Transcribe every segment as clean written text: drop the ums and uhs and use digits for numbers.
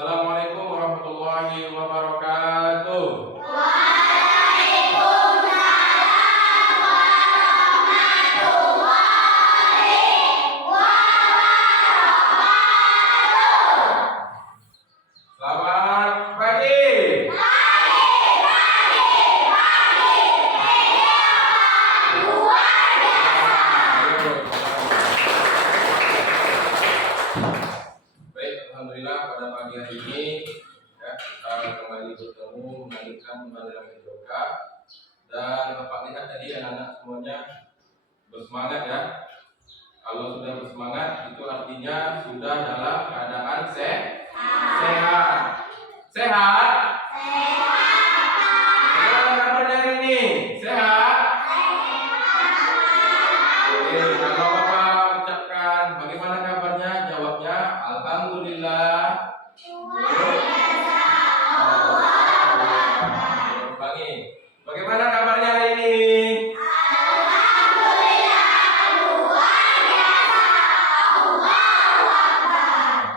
Assalamualaikum warahmatullahi wabarakatuh. Selamat pagi. Baik, alhamdulillah pada pagi hari ini ya, kita kembali bertemu melanjutkan pembelajaran Medioka. Dan Bapak lihat tadi anak-anak semuanya bersemangat ya. Kalau sudah bersemangat itu artinya sudah dalam keadaan sehat. Sehat? Bagaimana kabarnya hari ini? Sehat? Oke, kalau Bapak ucapkan bagaimana kabarnya, jawabnya alhamdulillah. Ulangi. Bagaimana kabarnya hari ini?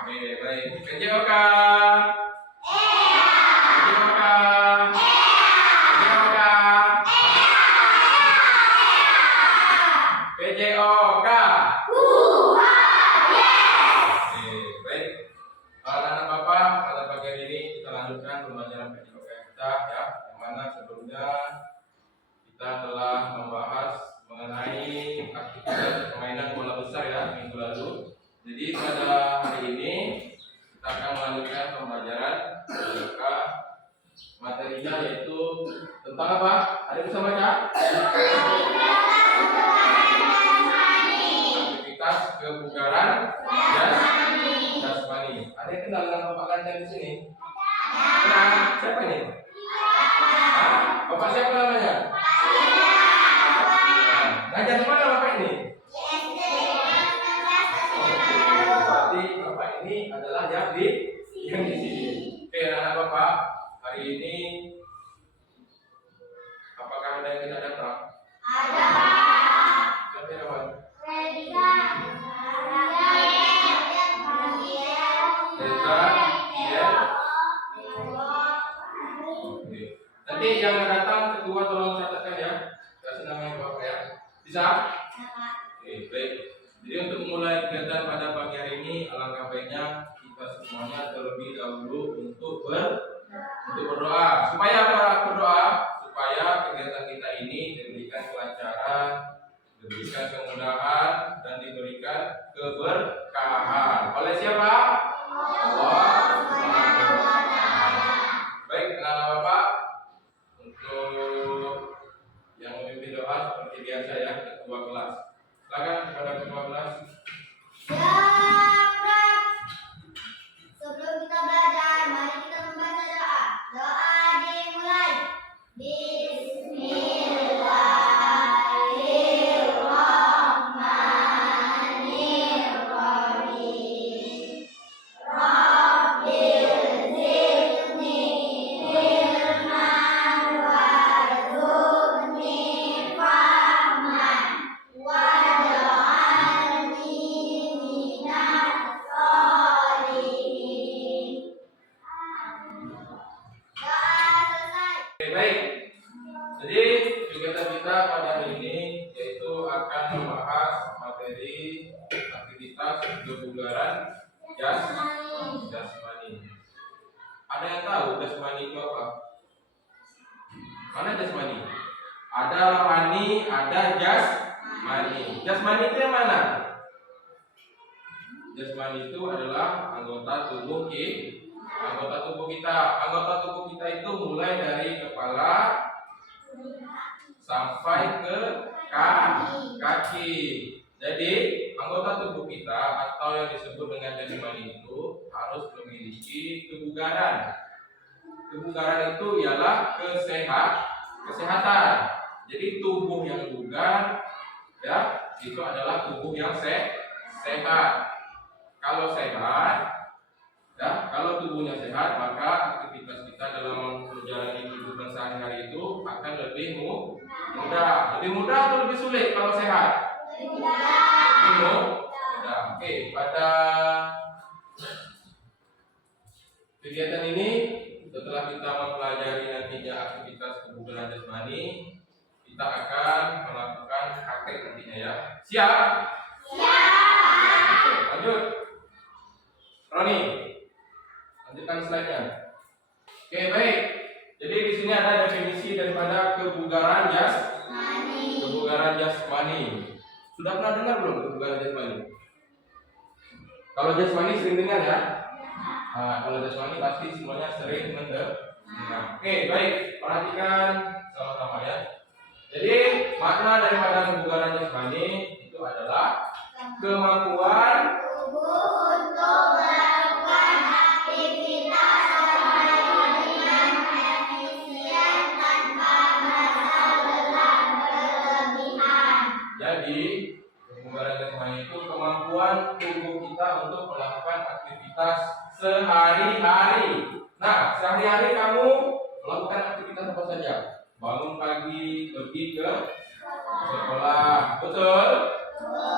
Oke, baik. PJOK. PJOK. Oke, baik. Anak-anak Bapak, pada pagi hari ini kita lanjutkan pembelajaran PJOK kita ya, yang mana sebelumnya kita telah membahas mengenai aktivitas permainan bola besar ya minggu lalu. Jadi pada hari ini kita akan melanjutkan pembelajaran PJOK. Materinya yaitu tentang apa? Ada yang bisa baca? Aktivitas kebugaran jasmani. Ada yang kenal dengan Bapak Ganjar di sini? Kenal? Siapa ini? Hah? Bapak siapa namanya? Ngajar di mana Bapak ini? Berarti Bapak ini adalah yang di sini. Oke, anak Bapak, hari ini apakah ada yang tidak datang? Siapa yang datang? Reza, ya. Oke. Nanti yang datang kedua tolong catatkan ya. Kasih namanya Bapak ya. Bisa? Oke, baik. Jadi untuk memulai kegiatan pada pagi hari ini, alangkah baiknya kita semuanya terlebih dahulu untuk berdoa. Supaya apa berdoa? Supaya kegiatan kita ini diberikan kelancaran, diberikan kemudahan, dan diberikan keberkahan. Oleh siapa? Allah. Baik, anak-anak Bapak, untuk yang memimpin doa seperti biasa ya, ketua kelas. Silakan kepada ketua kelas. Sebelum kita belajar, mari kita membaca doa. Doa dimulai. Bismillahirrahmanirrahim. Rabbil zidni ilman warzuqni fahman waj'alni minas sholihin. Doa selesai. Oke, baik. Jadi kegiatan kita pada hari ini yaitu akan membahas materi aktivitas kebugaran jasmani. Ada yang tahu jasmani itu apa? Mana jasmani? Ada rohani, ada jasmani. Jasmani itu yang mana? Jasmani itu adalah anggota tubuh kita. Anggota tubuh kita itu mulai dari kepala sampai ke kaki. Jadi anggota tubuh kita atau yang disebut dengan jasmani itu harus memiliki kebugaran. Kebugaran itu ialah kesehatan. Jadi tubuh yang bugar ya itu adalah tubuh yang sehat. Kalau sehat ya, kalau tubuhnya sehat maka aktivitas kita dalam menjalani kehidupan sehari-hari itu akan lebih mudah. Lebih mudah atau lebih sulit kalau sehat? Lebih mudah. Oke, pada kegiatan ini setelah kita mempelajari nantinya aktivitas kebugaran jasmani, kita akan melakukan praktek nantinya ya. Siap? Oke, lanjut. Roni, lanjutkan slide-nya. Oke, baik. Jadi di sini ada definisi daripada kebugaran jasmani. Kebugaran jasmani. Sudah pernah dengar belum kebugaran jasmani? Kalau jasmani sering dengar ya? Nah, kalau jasmani pasti semuanya sering mendengar. Oke, baik. Perhatikan sama-sama ya. Jadi makna daripada kebugaran jasmani itu adalah kemampuan Tubuh untuk melakukan aktivitas sehari-hari dengan efisien tanpa merasa lelah berlebihan. Jadi, kebugaran jasmani itu kemampuan tubuh kita untuk melakukan aktivitas sehari-hari. Nah, sehari-hari kamu melakukan aktivitas apa saja? Bangun pagi, pergi ke sekolah, betul?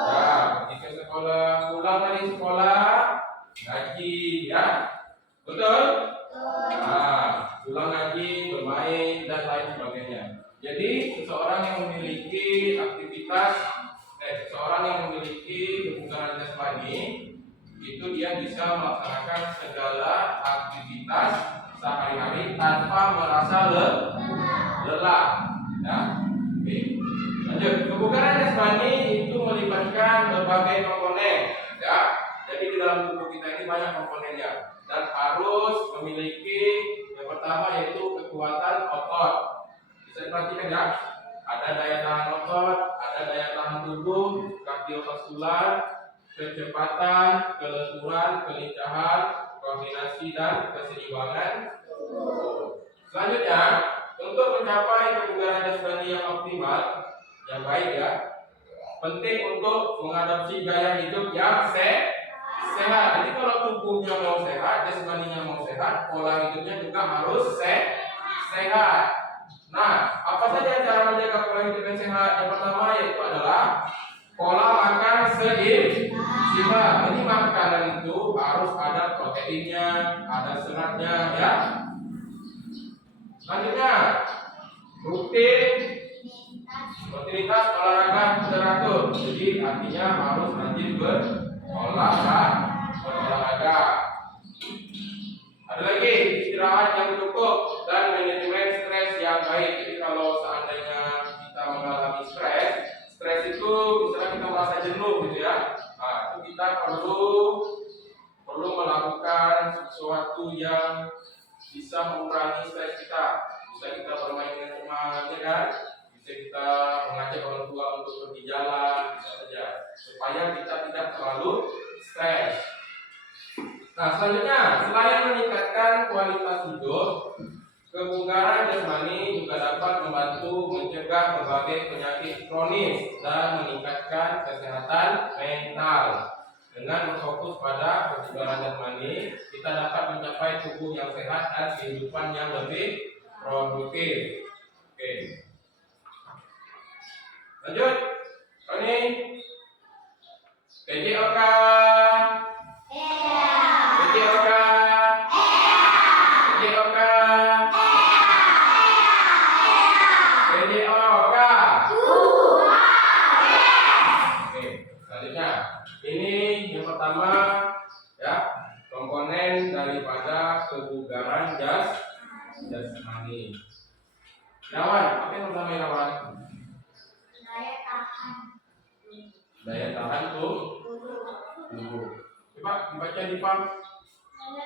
Ya, pergi ke sekolah, pulang dari sekolah, ngaji, ya, betul? Nah, pulang ngaji, bermain dan lain sebagainya. Jadi, seseorang yang memiliki kebugaran jasmani itu dia bisa melaksanakan segala aktivitas sehari-hari tanpa merasa lelah. Ya. Oke. Lanjut. Kebugaran jasmani itu melibatkan berbagai komponen. Ya. Jadi di dalam tubuh kita ini banyak komponennya dan harus memiliki yang pertama yaitu kekuatan otot. Bisa diperhatikan ya. Ada daya tahan otot, ada daya tahan tubuh, kardiovaskular, kecepatan, kelenturan, kelincahan, koordinasi dan keseimbangan. Selanjutnya, untuk mencapai kebugaran jasmani yang optimal, yang baik ya, penting untuk mengadopsi gaya hidup yang sehat. Jadi kalau tubuhnya mau sehat, jasmaninya mau sehat, pola hidupnya juga harus sehat. Nah, apa saja cara menjaga pola hidup yang sehat? Yang pertama yaitu adalah pola makan seimbang. Ini makanan itu harus ada proteinnya, ada seratnya, ya. Selanjutnya, rutinitas olahraga teratur. Jadi artinya harus rajin berolahraga. Ada lagi istirahat yang cukup dan manajemen stres yang baik. Jadi kalau seandainya kita mengalami stres itu misalnya kita merasa jenuh gitu ya. Nah, itu kita perlu melakukan sesuatu yang bisa mengurangi stres kita. Bisa kita bermain dengan teman, ya kan? Bisa kita mengajak orang tua untuk pergi jalan, bisa saja supaya kita tidak terlalu stres. Nah, selanjutnya, selain meningkatkan kualitas hidup, kebugaran jasmani juga dapat membantu mencegah berbagai penyakit kronis dan meningkatkan kesehatan mental. Dengan berfokus pada kebugaran jasmani, kita dapat mencapai tubuh yang sehat dan kehidupan yang lebih produktif. Oke. Lanjut. Ini PJOK. PJOK. PJOK. PJOK. Oke, selanjutnya. Ini yang pertama ya, komponen daripada kebugaran jasmani. Irawan, apa yang pertama Irawan? Daya tahan tubuh. Coba dibaca di pam. Daya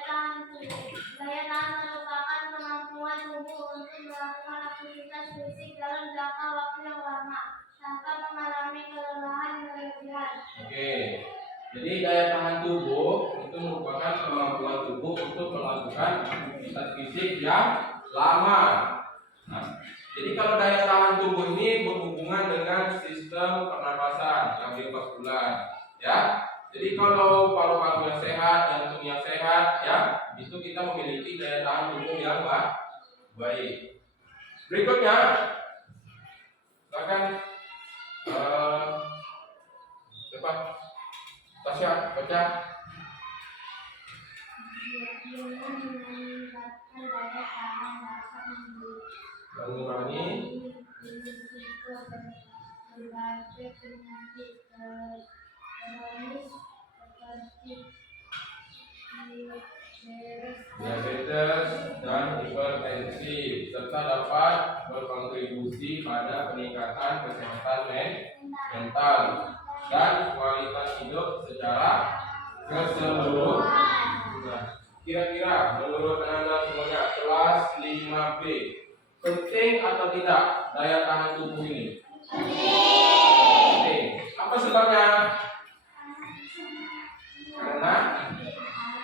tahan merupakan kemampuan tubuh untuk melakukan aktivitas fisik dalam jangka waktu yang lama tanpa mengalami kelelahan berlebihan. Oke. Jadi daya tahan tubuh itu merupakan kemampuan tubuh untuk melakukan aktivitas fisik yang lama. Nah, jadi kalau daya tahan tubuh ini berhubungan dengan sistem pernapasan kardiovaskular, ya. Jadi kalau paru-paru yang sehat, jantung yang sehat, ya, itu kita memiliki daya tahan tubuh yang baik. Berikutnya, silakan cepat Tasya baca. dengan meningkatkan daya tahan dapat mengurangi risiko berbagai penyakit kronis seperti diabetes dan hipertensi, serta dapat berkontribusi pada peningkatan kesehatan mental dan kualitas hidup secara keseluruhan. Kira-kira menurut Anda semuanya, kelas 5B, penting atau tidak daya tahan tubuh ini? Penting. Apa sebabnya?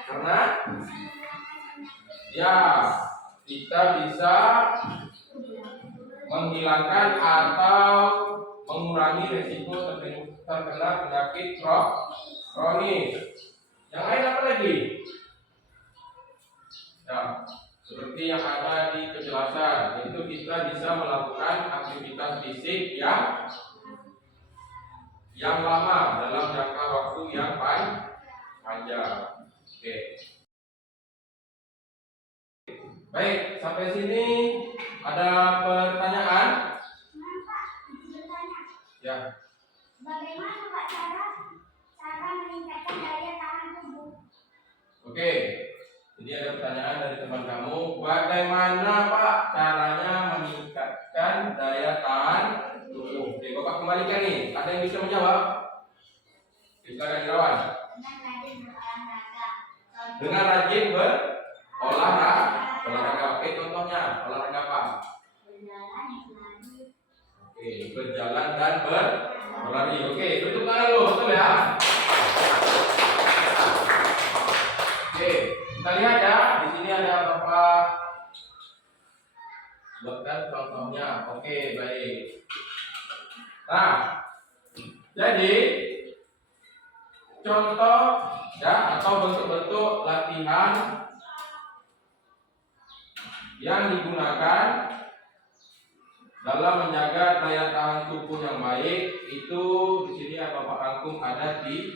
Karena ya, kita bisa menghilangkan atau mengurangi resiko terkena penyakit kronis. Yang lain apa lagi? Ya, seperti yang ada di penjelasan, yaitu kita bisa melakukan aktivitas fisik yang lama dalam jangka waktu yang panjang. Oke. Baik, sampai sini ada pertanyaan? Ya. Bagaimana Pak cara meningkatkan daya tahan tubuh? Oke. Jadi ada pertanyaan dari teman kamu, bagaimana Pak caranya meningkatkan daya tahan tubuh? Oke, Bapak kembalikan nih. Ada yang bisa menjawab? Silakan Irawan. Dengan rajin berolahraga. Oke, contohnya olahraga apa? Oke, berjalan dan berlari. Oke, tutup tangan dulu, betul ya? Oke, kita lihat ya. Di sini ada Bapak buatkan contohnya. Oke, baik. Nah, jadi contoh ya atau bentuk-bentuk latihan yang digunakan dalam menjaga daya tahan tubuh yang baik itu di sini Bapak rangkum ada di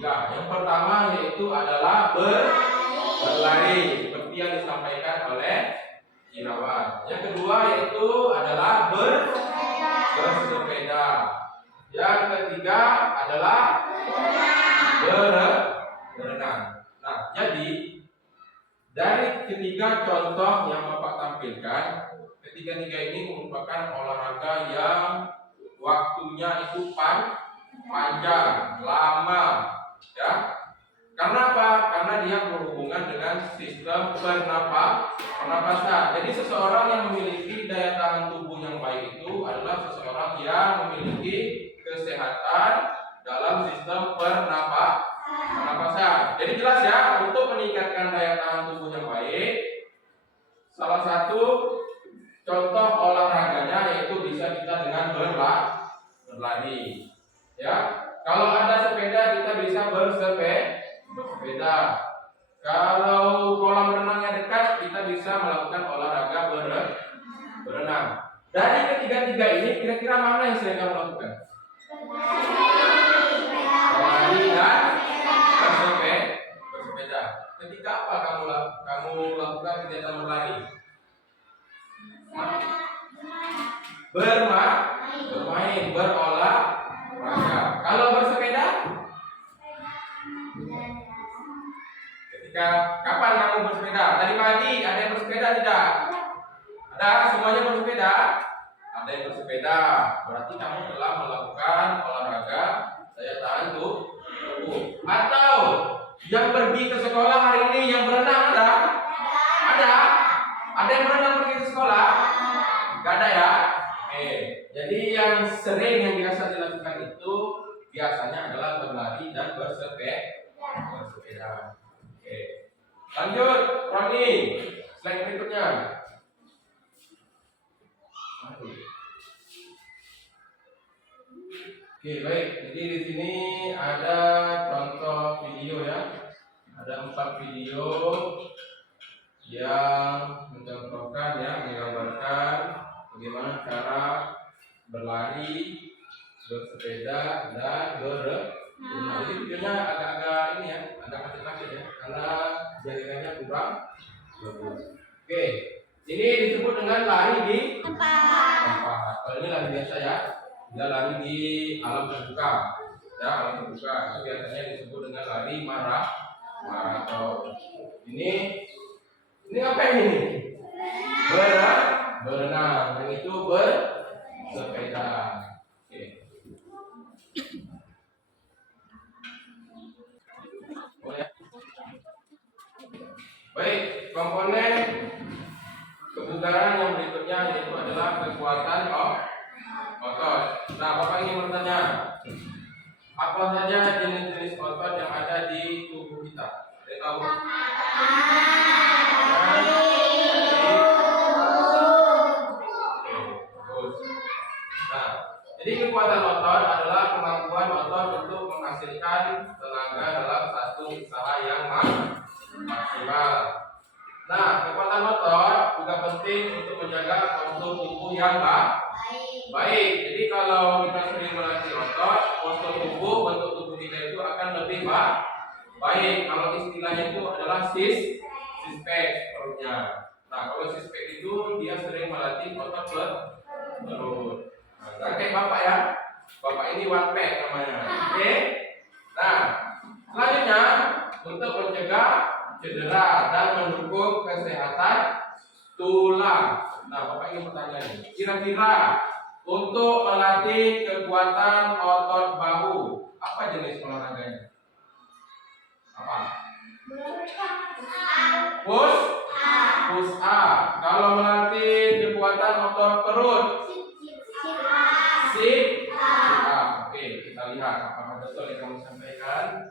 3. Yang pertama yaitu adalah berlari seperti yang disampaikan oleh Irawan. Yang kedua yaitu adalah bersepeda. Yang ketiga adalah berenang. Nah, jadi dari ketiga contoh yang Bapak tampilkan, ketiga-tiga ini merupakan olahraga yang waktunya itu panjang, lama, ya. Karena apa? Karena dia berhubungan dengan sistem pernapasan. Jadi seseorang yang memiliki daya tahan tubuh yang baik itu adalah seseorang yang memiliki kesehatan dalam sistem pernapasan. Jadi jelas ya, untuk meningkatkan daya tahan tubuh yang baik, salah satu contoh olahraganya yaitu bisa kita dengan berlari. Ya, kalau ada sepeda kita bisa bersepeda. Kalau kolam renangnya dekat, kita bisa melakukan olahraga berenang. Dari ketiga-tiga ini, kira-kira mana yang sering kamu lakukan? Berlari dan bersepeda. Ketika apa kamu lakukan kegiatan berlari? Bermain, berolahraga. Kalau bersepeda? Kapan kamu bersepeda? Tadi pagi ada yang bersepeda tidak? Ada, semuanya bersepeda? Ada yang bersepeda. Berarti kamu telah melakukan olahraga daya tahan tubuh. Atau yang pergi ke sekolah hari ini yang berenang ada? Ada? Ada yang berenang pergi ke sekolah? Gak ada ya? Jadi yang sering yang biasa dilakukan itu biasanya adalah berlari dan bersepeda. Lanjut, Roni. Slide berikutnya. Baik. Jadi di sini ada contoh video ya. Ada 4 video yang mencontohkan ya, menggambarkan bagaimana cara berlari, bersepeda dan berenang. Jadi videonya agak-agak ini ya, agak macet-macet ya, karena jaringannya kurang lebih. Oke, ini disebut dengan lari di tempat. Kalau ini lari biasa ya, dia lari di alam terbuka. Ya, alam terbuka itu biasanya disebut dengan lari maraton. Ini apa ini? Berenang, yang itu bersepeda. Oke. Baik, komponen kebugaran yang berikutnya yaitu adalah kekuatan otot. Nah, Bapak ingin bertanya, apa saja jenis-jenis otot yang ada di tubuh kita? Ada yang tahu? Nah, jadi kekuatan otot adalah kemampuan otot untuk menghasilkan tenaga dalam satu usaha yang maksimal. Nah, kekuatan otot juga penting untuk menjaga postur tubuh yang baik. Jadi kalau kita sering melatih otot, postur tubuh, bentuk tubuh kita itu akan lebih baik. Kalau istilahnya itu adalah six pack perutnya. Nah, kalau six pack itu dia sering melatih otot perut. Nah, kayak Bapak ya. Bapak ini one pack namanya. Oke. Nah, selanjutnya untuk mencegah cedera dan mendukung kesehatan tulang. Nah, Bapak ingin bertanya nih, kira-kira untuk melatih kekuatan otot bahu, apa jenis olahraganya? Apa? Push up. Kalau melatih kekuatan otot perut, sit up. Oke, kita lihat apakah betul yang kamu sampaikan.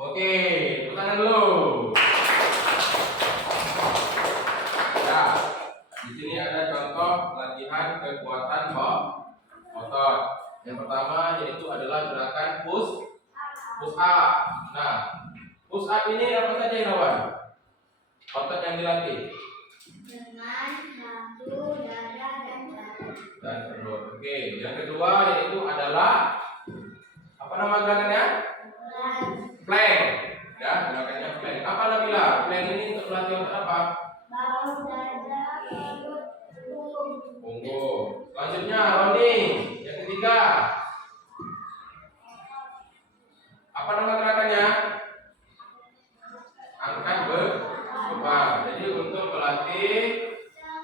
Oke, tepuk tangan dulu. Ya, di sini ada contoh latihan kekuatan otot. Yang pertama yaitu adalah gerakan push up. Nah, push up ini apa saja Irawan? Otot yang dilatih? Dengan satu dada dan perut. Oke, yang kedua yaitu adalah apa nama gerakannya? Plank. Ya, gerakannya plank. Apa Nabila? Plank ini untuk melatih otot apa? bahu, dada, perut, Punggung. Selanjutnya rounding. Yang ketiga. Apa nama gerakannya? Angkat beban. Jadi untuk melatih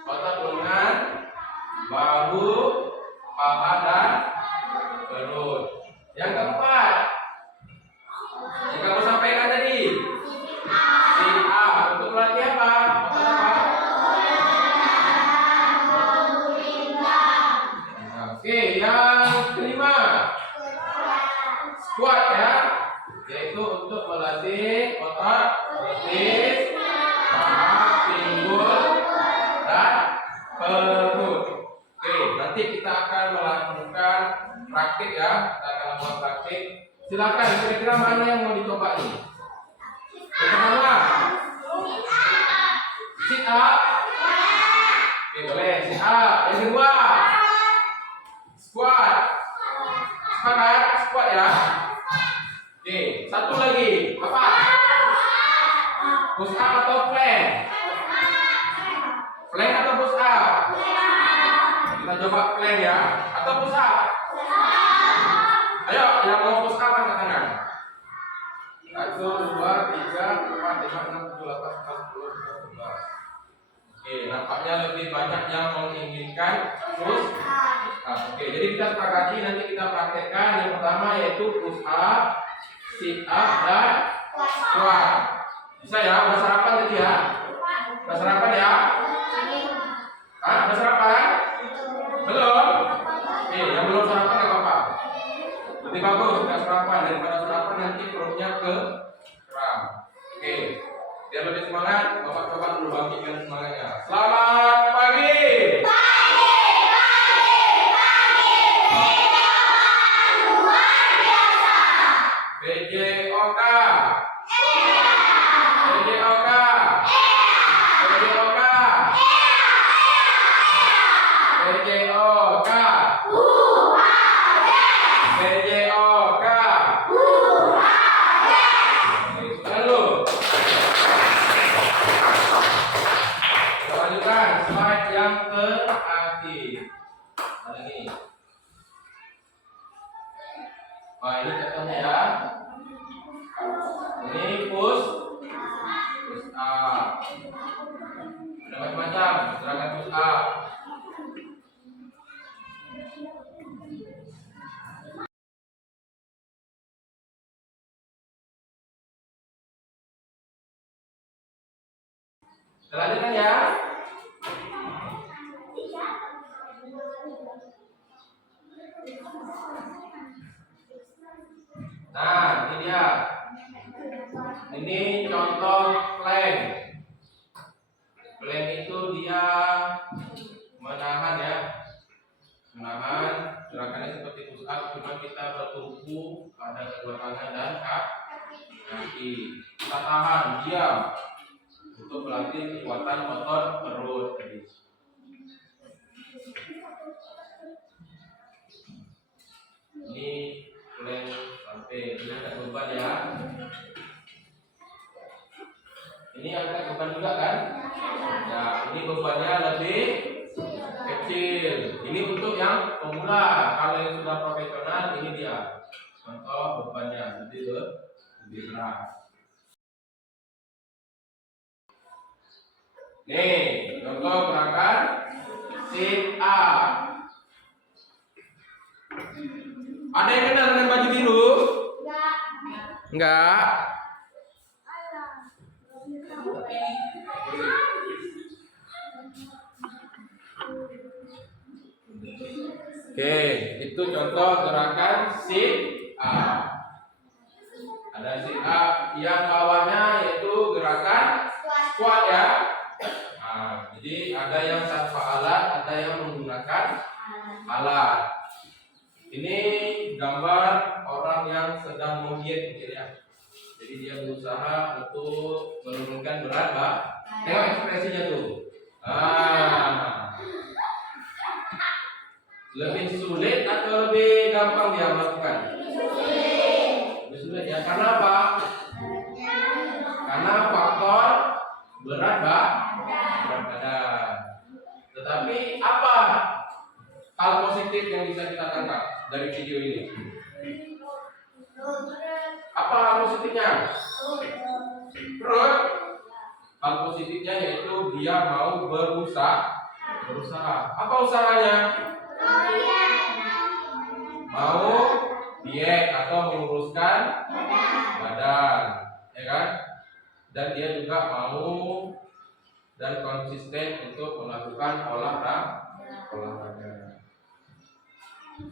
otot lengan, bahu, paha dan perut. Yang keempat, yang kamu sampaikan tadi, sit up. Untuk melatih apa? Otot apa? Oke, yang kelima, squat ya, yaitu untuk melatih otot betis, paha, pinggul, dan perut. Oke, nanti kita akan melakukan praktik ya, kita akan lakukan praktik. Silakan, kira-kira mana yang mau dicoba nih? Yang pertama, sit up. Oke, boleh sit up. Yang kedua, squat. Sepakat? Squat ya. Oke, satu lagi. Apa? Push up atau plank? Plank atau push up? Kita coba plank ya. Atau push up? Ayo, yang mau push up angkat tangan. 1, 2, 3, 4, 5, 6, 7, 8, 9, 10, 11. Oke, nampaknya lebih banyak yang menginginkan push up. Oke, jadi kita sepakati nanti kita praktekkan. Yang pertama yaitu push up, sit up, dan squat. Bisa ya? Udah sarapan tadi ya? Udah sarapan ya? Hah? Udah sarapan? Belum? Oke, yang belum sarapan nggak apa-apa. Lebih bagus udah sarapan daripada sarapan nanti perutnya ke kram. Oke, biar lebih semangat, Bapak coba dulu bangkitkan semangatnya. Selamat pagi. PJOK. PJOK. PJOK. PJOK. PJOK. Ini push up. Ada macam-macam gerakan push up. Kita lanjutkan ya. Nah, ini dia. Ini contoh plank. Plank itu dia menahan ya. Menahan, gerakannya seperti push up, cuma kita bertumpu pada kedua tangan dan kaki. Kita tahan, diam untuk melatih kekuatan otot perut tadi. Ini plank sampai ini angkat beban ya. Ini angkat beban juga kan? Ya, ini bebannya lebih kecil. Ini untuk yang pemula. Kalau yang sudah profesional, ini dia contoh bebannya lebih berat. Nih, contoh gerakan sit up. Ada yang kenal dengan baju biru? Enggak. Oke, itu contoh gerakan sit up. Ada sit up yang bawahnya yaitu gerakan squat ya. Nah, jadi ada yang tanpa alat, ada yang menggunakan alat. Ini gambar orang yang sedang mendiet mungkin ya. Jadi dia berusaha untuk menurunkan berat, Mbak. Tengok ekspresinya tuh. Lebih sulit atau lebih gampang dia melakukan? Lebih sulit ya. Karena apa? Karena faktor berat, Mbak. Berat badan. Tetapi apa hal positif yang bisa kita tangkap dari video ini? Apa hal positifnya? Perut. Hal positifnya yaitu dia mau berusaha. Apa usahanya? Mau diet atau menguruskan badan, ya kan? Dan dia juga mau dan konsisten untuk melakukan olahraga.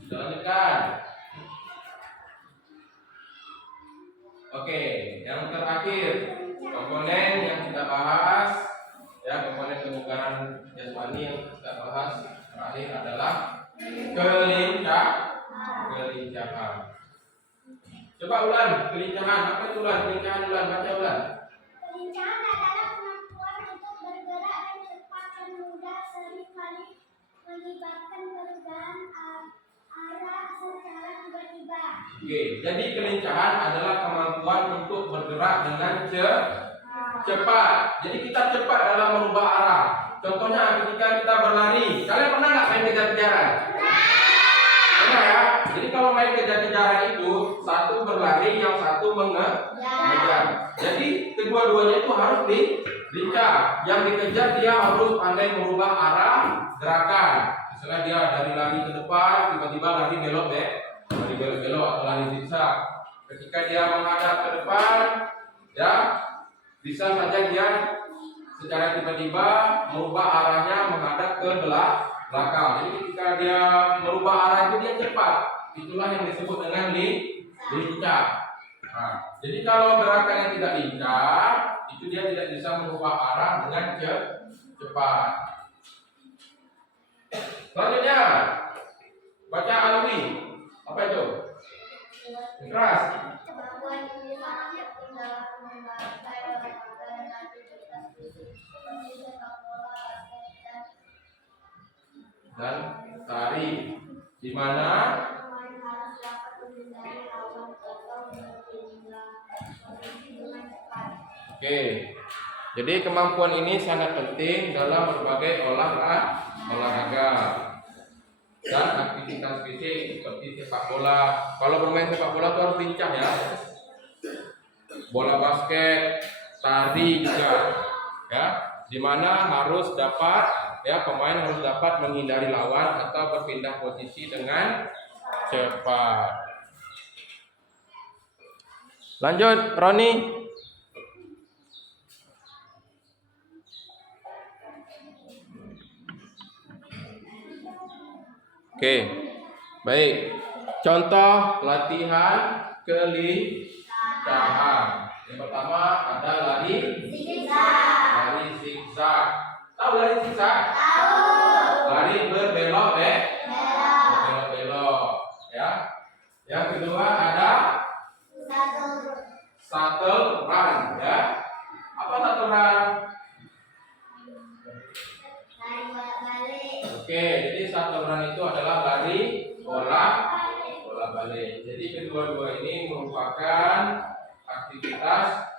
Lanjutkan. Oke, yang terakhir komponen yang kita bahas ya, komponen kebugaran jasmani yang kita bahas terakhir adalah kelincahan. Coba ulang kelincahan. Apa itu ulang? Kelincahan ulang, baca ulang. Kelincahan adalah kemampuan untuk bergerak dan cepat dan mudah, seringkali melibatkan perubahan arah secara tiba-tiba. Oke, jadi kelincahan adalah kemampuan untuk bergerak dengan cepat. Jadi kita cepat dalam merubah arah. Contohnya ketika kita berlari. Kalian pernah nggak main kejar-kejaran? Pernah ya? Jadi kalau main kejar-kejaran itu satu berlari, yang satu mengejar. Jadi kedua-duanya itu harus dilincah. Yang dikejar dia harus pandai merubah arah gerakan. Misalnya dia dari lari ke depan, tiba-tiba lari belok deh, lari belok-belok atau lari zigzag. Ketika dia menghadap ke depan, ya bisa saja dia secara tiba-tiba merubah arahnya menghadap ke belakang. Jadi ketika dia merubah arah itu dia cepat. Itulah yang disebut dengan lincah. Nah, jadi kalau gerakan yang tidak lincah, itu dia tidak bisa merubah arah dengan cepat. Selanjutnya, baca Alwi. Apa itu? Keras. Dan tari, di mana oke. Jadi kemampuan ini sangat penting dalam berbagai olahraga dan aktivitas fisik seperti sepak bola. Kalau bermain sepak bola itu harus lincah ya. bola basket, tari juga, ya, di mana harus dapat, ya, pemain harus dapat menghindari lawan atau berpindah posisi dengan cepat. Lanjut, Roni. Oke, baik. Contoh latihan kelincahan. Yang pertama ada lari zigzag. Tahu lari zigzag? Lari berbelok, berbelok-belok. Ya. Yang kedua ada shuttle run. Ya. Apa shuttle run? Oke, jadi shuttle run itu adalah lari bola balik. Jadi kedua-dua ini merupakan aktivitas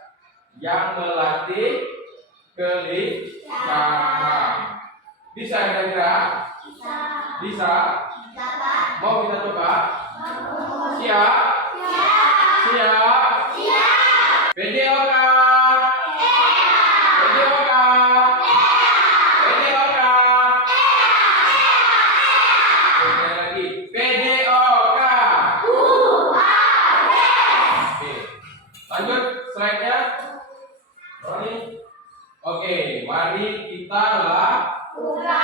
yang melatih kelincahan. Bisa kira-kira? Bisa? Mau kita coba? Siap? Video kan? Video kan? Video kan? Sekali lagi. Video kan? Oke. Lanjut slide-nya. Roni. Oke, mari kita lakukan.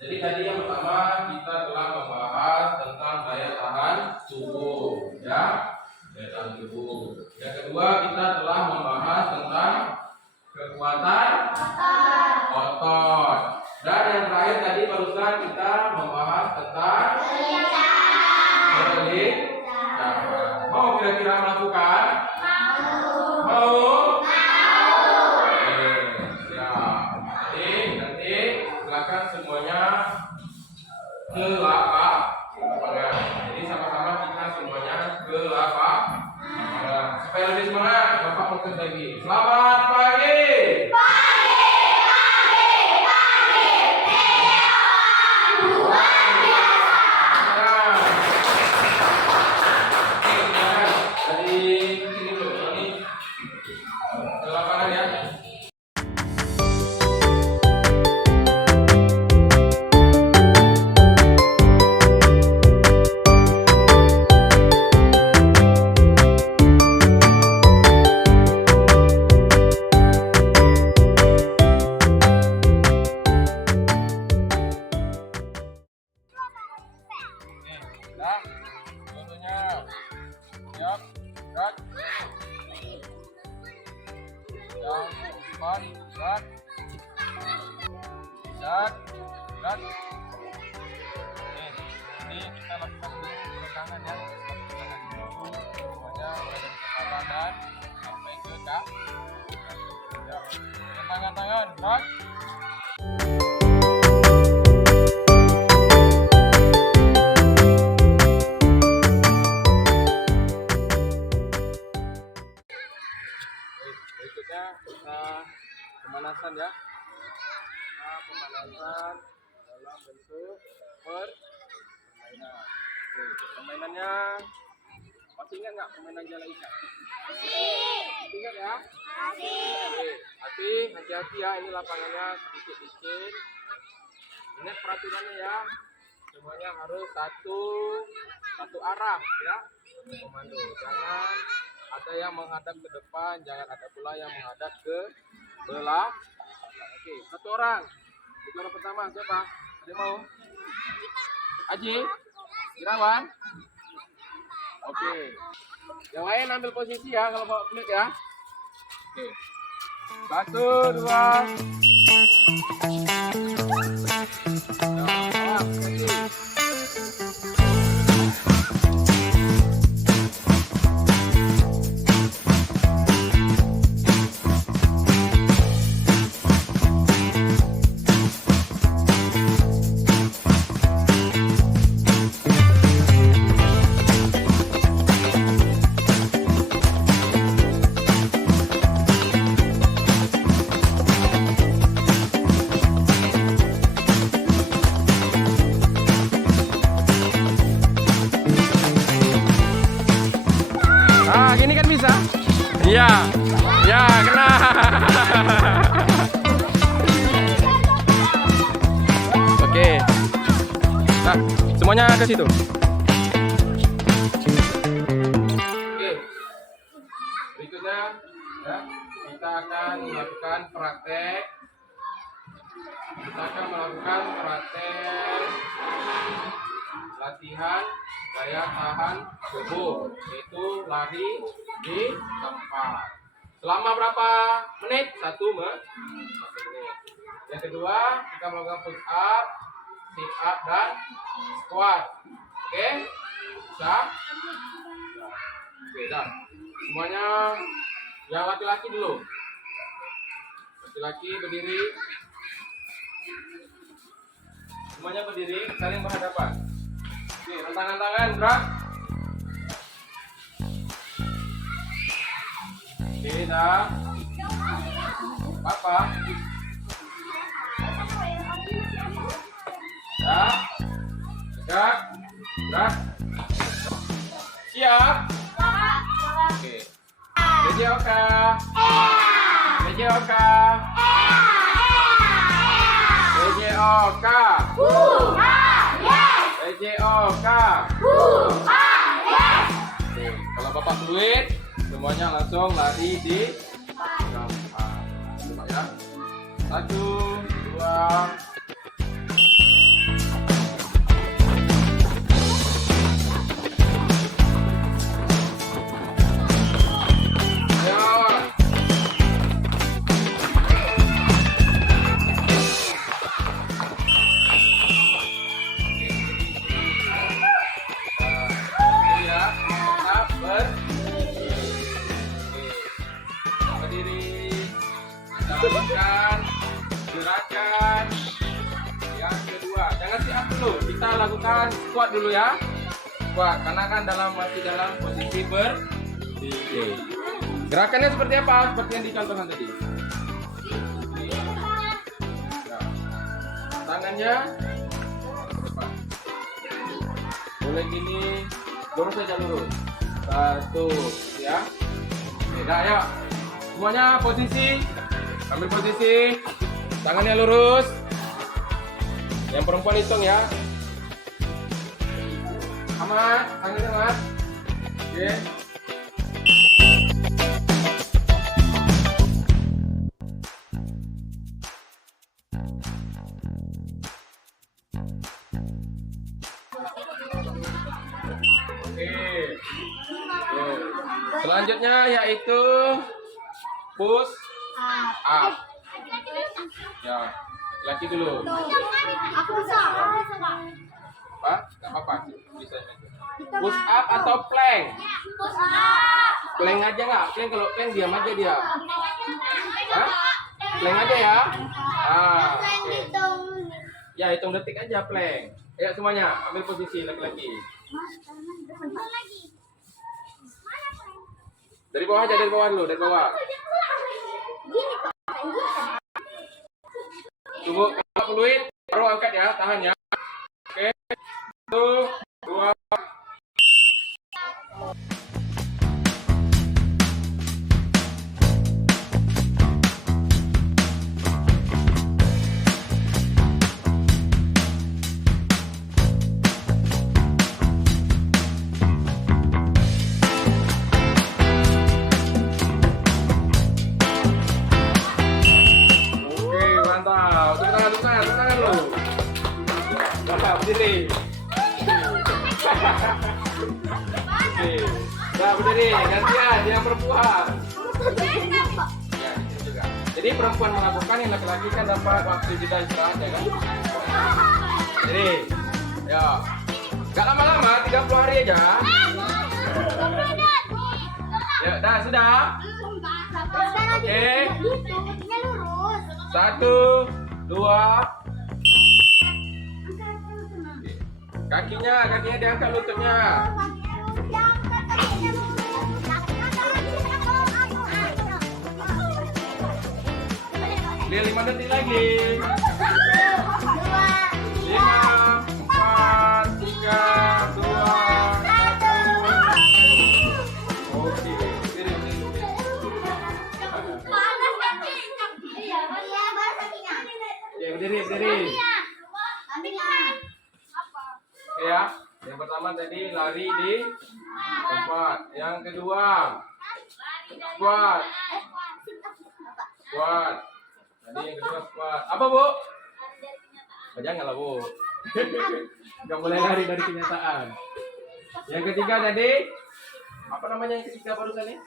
Jadi tadi yang pertama kita telah membahas tentang daya tahan tubuh, ya, daya tahan tubuh. Yang kedua kita telah membahas tentang kekuatan otot. Dan yang terakhir tadi barusan kita membahas tentang kelincahan. Mau kira-kira melakukan? Mau? Silakan semuanya ke lapangan. Jadi sama-sama kita semuanya ke lapangan. Supaya lebih semangat, Bapak mau lagi. Selamat pagi. Dari sini dulu, ini ke lapangan ya. Ini kita lakukan dulu peregangan ya. Semuanya mulai dari kepala dan sampai ke kaki. Tangan-tangan, gerak. Berikutnya kita pemanasan ya. Pemanasan dalam bentuk permainan. Oke, permainannya masih ingat nggak permainan jala ikat? Masih ingat ya? Oke, hati-hati ya, ini lapangannya sedikit licin. Ingat peraturannya ya, semuanya harus satu arah ya, komando. Jangan ada yang menghadap ke depan, jangan ada pula yang menghadap ke belakang. Oke, satu orang. Juara pertama siapa? Ada mau? Aji? Irawan? Oke. Yang lain ambil posisi ya kalau bawa pelit ya. Oke. 1, 2. Ah, gini kan bisa? Iya. Ya, kena. Oke. Nah, semuanya ke situ. Oke. Berikutnya ya, kita akan melakukan praktek. Latihan daya tahan tubuh, yaitu lari di tempat. Selama berapa menit? 1 menit. Yang kedua, kita melakukan push up, sit up, dan squat. Oke? Bisa? Oke, dah. Semuanya yang laki-laki dulu. Laki-laki berdiri. Semuanya berdiri, saling berhadapan. Oke, rentangan tangan, gerak. Oke, dah. Apa? Dah. Tegak. Gerak. Siap. Oke. BJOK. BJOK. BJOK. BJOK. Oke, kalau Bapak fluid, semuanya langsung lari di tempat. Coba ya. 1, 2. Lakukan gerakan yang kedua. Jangan sit up dulu, kita lakukan squat dulu ya. Squat, karena kan masih dalam posisi berdiri. Gerakannya seperti apa? Seperti yang dicontohkan tadi. Nah, tangannya boleh gini, lurus saja lurus. 1, ya. Beda ya. Semuanya posisi. Ambil posisi, tangannya lurus. Yang perempuan hitung ya. Aman, tangannya aman. Oke. Oke. Selanjutnya yaitu push up. Ya, laki dulu. Aku bisa. Apa? Gak apa-apa, bisa. Push up atau plank? Push up. Plank aja nggak? Plank, kalau plank diam aja dia. Hah? Plank aja ya. Ah, oke. Ya, hitung detik aja plank. Ya, semuanya ambil posisi laki-laki. Dari bawah aja, dari bawah dulu, dari bawah. Tunggu kalau fluid, baru angkat ya, tahan ya. Oke. 1, 2. Berdiri. Oke. Nah, berdiri. Gantian, dia perempuan. Ya, ini juga. Jadi perempuan melakukan, yang laki-laki kan dapat waktu jeda istirahat ya kan. Jadi, ya. Gak lama-lama, 30 hari aja. Ya, dah, sudah. Oke. 1, 2. Kakinya diangkat lututnya. Dia 5 detik lagi. 5, 4, 3, 2, 1. Oke. perempuan tadi lari di tempat. Yang kedua, squat. Squat. Tadi yang kedua squat. Apa, Bu? Oh, janganlah, Bu. Gak boleh lari dari kenyataan. Yang ketiga tadi, apa namanya yang ketiga barusan ini?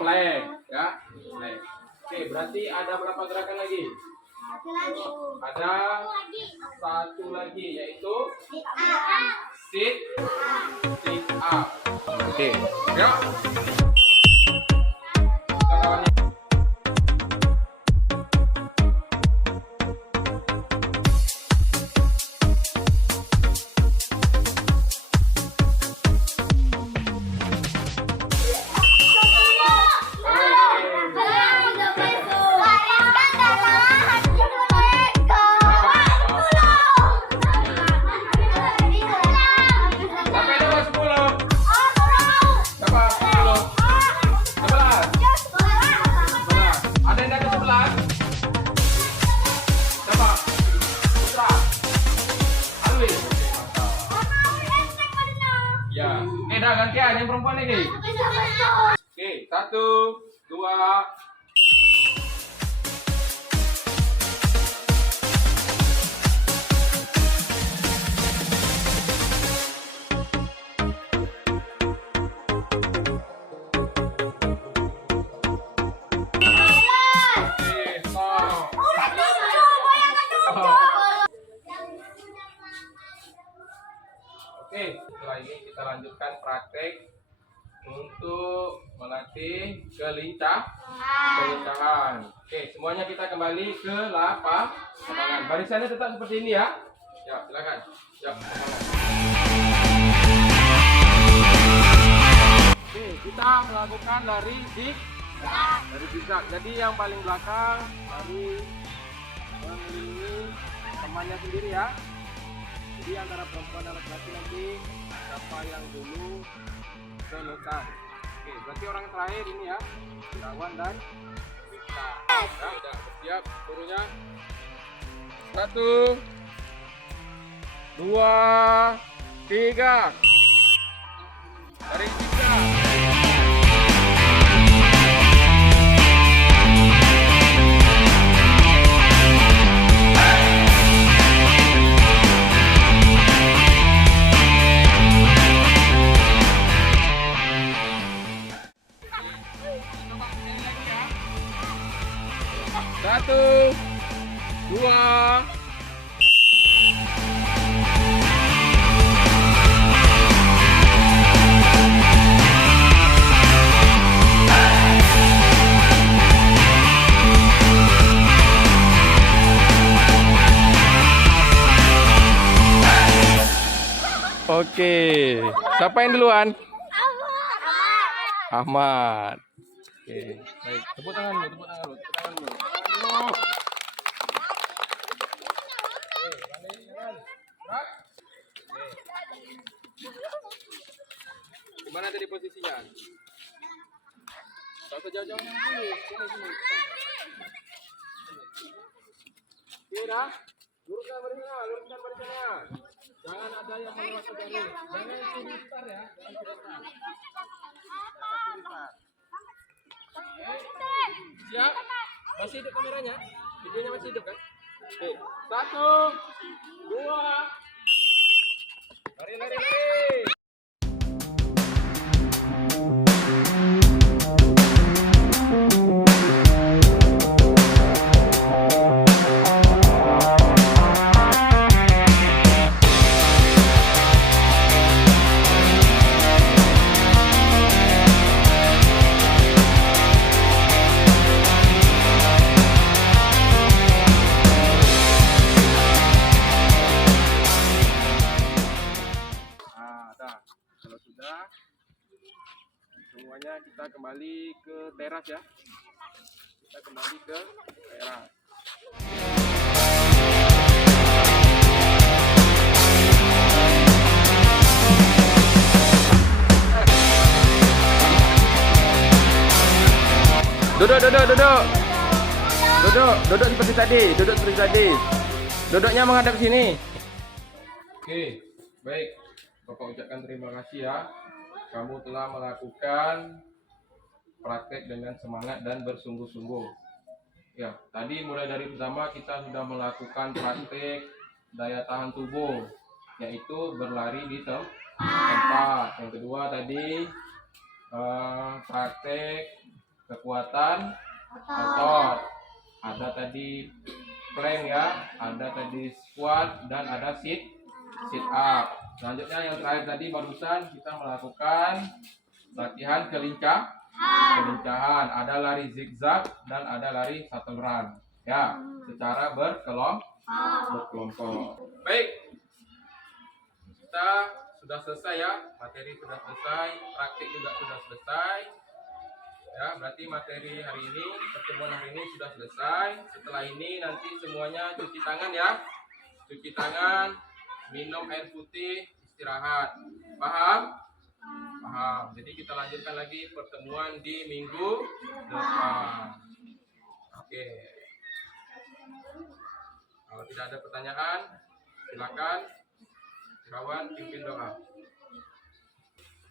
Plank, ya. Plank. Oke, berarti ada berapa gerakan lagi? Ada satu lagi, yaitu sit up. Oke, ya. Sampai nomor 10. Berapa? 10. 11. 11. Ada yang dapat 11? Siapa? Putra. Alwi. Ya. Dah gantian yang perempuan ini. Oke, 1, 2. Oke, setelah ini kita lanjutkan praktek untuk melatih kelincahan. Oke, semuanya kita kembali ke lapangan. Barisannya tetap seperti ini ya. Ya, silakan. Ya, lapangan. Oke, kita melakukan lari zigzag. Jadi yang paling belakang lari mengelilingi temannya sendiri ya. Jadi antara perempuan dan laki-laki nanti siapa yang dulu selesai. Oke, berarti orang terakhir ini ya, Irawan dan Vita. Ya, udah bersiap gurunya. 1, 2, 3. Dari Vita. Satu, dua. Oke, siapa yang duluan? Ahmad. Oke, baik. Tepuk tangan dulu, tepuk tangan dulu, tepuk tangan dulu. Gimana tadi posisinya? Tak usah jauh-jauhnya dulu. Sini. Oke, dah. Luruskan barisannya. Jangan ada yang melewati garis. Jangan kiri start ya. Jangan kiri start. Siap? Masih hidup kameranya? Videonya masih hidup kan? Oke, 1, 2. Lari. Kalau sudah semuanya kita kembali ke teras ya. Kita kembali ke teras. Duduk seperti tadi. Duduknya menghadap sini. Oke. Baik, Bapak ucapkan terima kasih ya. Kamu telah melakukan praktek dengan semangat dan bersungguh-sungguh. Ya, tadi mulai dari pertama kita sudah melakukan praktek daya tahan tubuh, yaitu berlari di tempat. Yang kedua tadi praktek kekuatan otot. Ada tadi plank ya, ada tadi squat dan ada sit up. Selanjutnya yang terakhir tadi barusan kita melakukan latihan kelincahan. Ada lari zigzag dan ada lari shuttle run. Ya, secara berkelompok. Baik. Kita sudah selesai ya, materi sudah selesai, praktik juga sudah selesai. Ya, berarti materi hari ini, pertemuan hari ini sudah selesai. Setelah ini nanti semuanya cuci tangan ya. Cuci tangan, minum air putih, istirahat. Paham? Paham. Jadi kita lanjutkan lagi pertemuan di minggu depan. Oke. Kalau tidak ada pertanyaan, silakan. Kawan pimpin doa.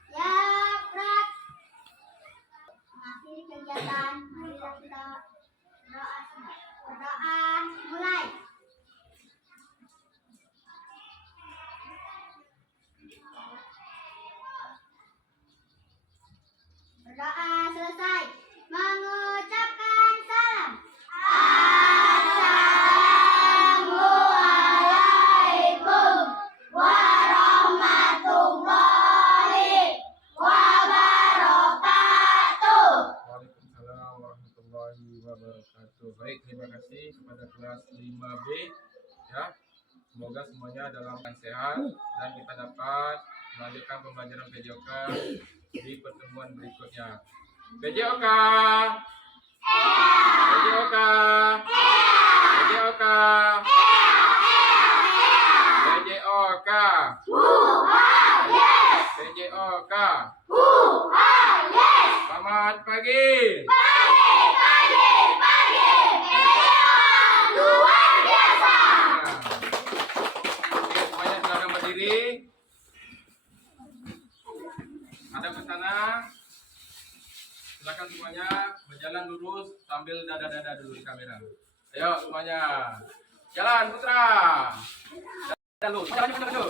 Ya, Prak. Mengakhiri kegiatan, marilah kita berdoa mulai. Berdoa selesai. Mengucapkan salam. Assalamualaikum warahmatullahi wabarakatuh. Waalaikumsalam warahmatullahi wabarakatuh. Baik, terima kasih kepada kelas 5B ya. Semoga semuanya dalam keadaan sehat dan kita dapat melanjutkan pembelajaran PJOK di pertemuan berikutnya. PJOK. PJOK. PJOK. PJOK. PJOK. Selamat pagi. Luar biasa. Oke, semuanya silakan berdiri. Ada ke sana. Silakan semuanya berjalan lurus sambil dada-dada dulu di kamera. Ayo semuanya. Jalan putra. Jalan dulu. Jalan dulu.